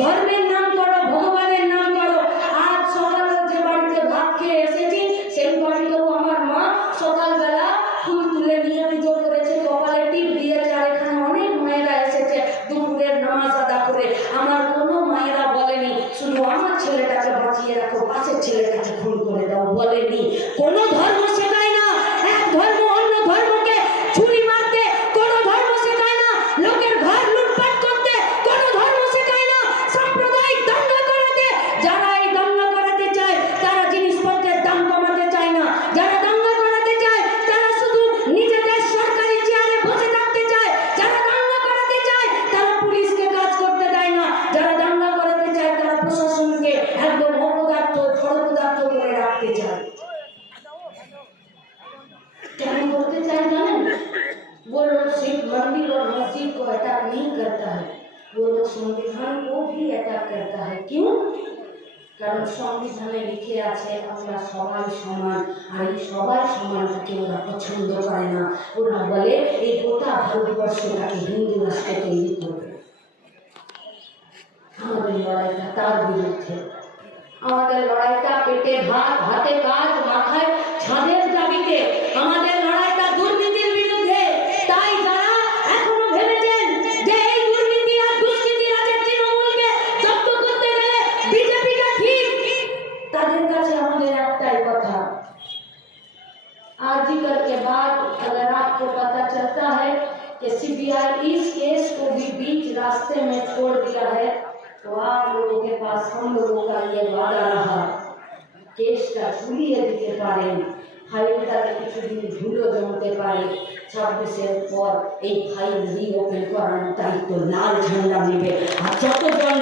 ধর্মের নাম করো, ভগবানের নাম করো। আজ সকালে যে বাড়িতে ভাত খেয়ে এসেছি সেই বাড়িতেও আমার মা সকালবেলা ফুল তুলে নিয়ে পুজো করেছে, কপালে টিপ দিয়েছে। আর এখানে অনেক মায়েরা এসেছে দুপুরের নামাজ আদা করে। আমার কোনো মায়েরা বলেনি শুধু আমার ছেলেটাকে বাঁচিয়ে রাখো, পাশের ছেলেটাকে খুন করে দাও, বলেনি। কোনো ধর্ম শেখায় না এক ধর্ম অন্য ধর্মকে ছুরি মারতে, কোনো ধর্ম শেখায় না লোকের ঘর লুটপাট করতে, কোনো ধর্ম শেখায় না সাম্প্রদায়িক দাঙ্গা করাতে। যারা এই দাঙ্গা করাতে চায় তারা জিনিসপত্রের দাম কমাতে চায় না। যারা দাঙ্গা করাতে চায় তারা শুধু নিজেদের সরকারি চেয়ারে বসে থাকতে চায়। যারা দাঙ্গা করাতে চায় তারা পুলিশকে কাজ করতে দেয় না। যারা দাঙ্গা করাতে চায় তারা প্রশাসনকে একদম অপদার্থ জড়পদার্থ করে রাখতে চায়। क्या बोलते चाहे जाने, वो लोग सिर्फ मंदिर और मस्जिद को अटैक नहीं करता है, वो लोग संविधान को भी अटैक करता है। क्यों? কারণ সংবিধানে লিখে আছে আমরা সবাই সমান, আর এই সবাই সমানটাকে ওরা পছন্দ করে না। ওরা বলে এই গোটা ভারতবর্ষটাকে হিন্দু রাষ্ট্রে তৈরি করবে। আমাদের লড়াইটা তার বিরুদ্ধে, আমাদের লড়াইটা পেটে ভাত, হাতে কাজ, মাথায় ছাদের দাবিতে। আমাদের লড়াইটা দুর্নীতির বিরুদ্ধে। তাই যারা এখনো ভেবেছেন যে এই দুর্নীতি আর দুষ্কৃতি আছে তৃণমূলকে জব্দ করতে গেলে বিজেপিটা ঠিক, তাদের কাছে আমাদের একটাই কথা, आरजीकर के बाद अगर आपको पता चलता है कि सीबीआई इस केस को भी बीच रास्ते में छोड़ दिया है, तो आप लोगों के पास हम लोगों का ये वादा रहा, केसটা ঝুলিয়ে দিতে পারেন, ফাইলটাকে কিছুদিন ঝুলো জমতে পারে। 26-এর পর এই ফাইল রিওপেন করার দায়িত্ব লাল ঝান্ডা নেবে। আর যতজন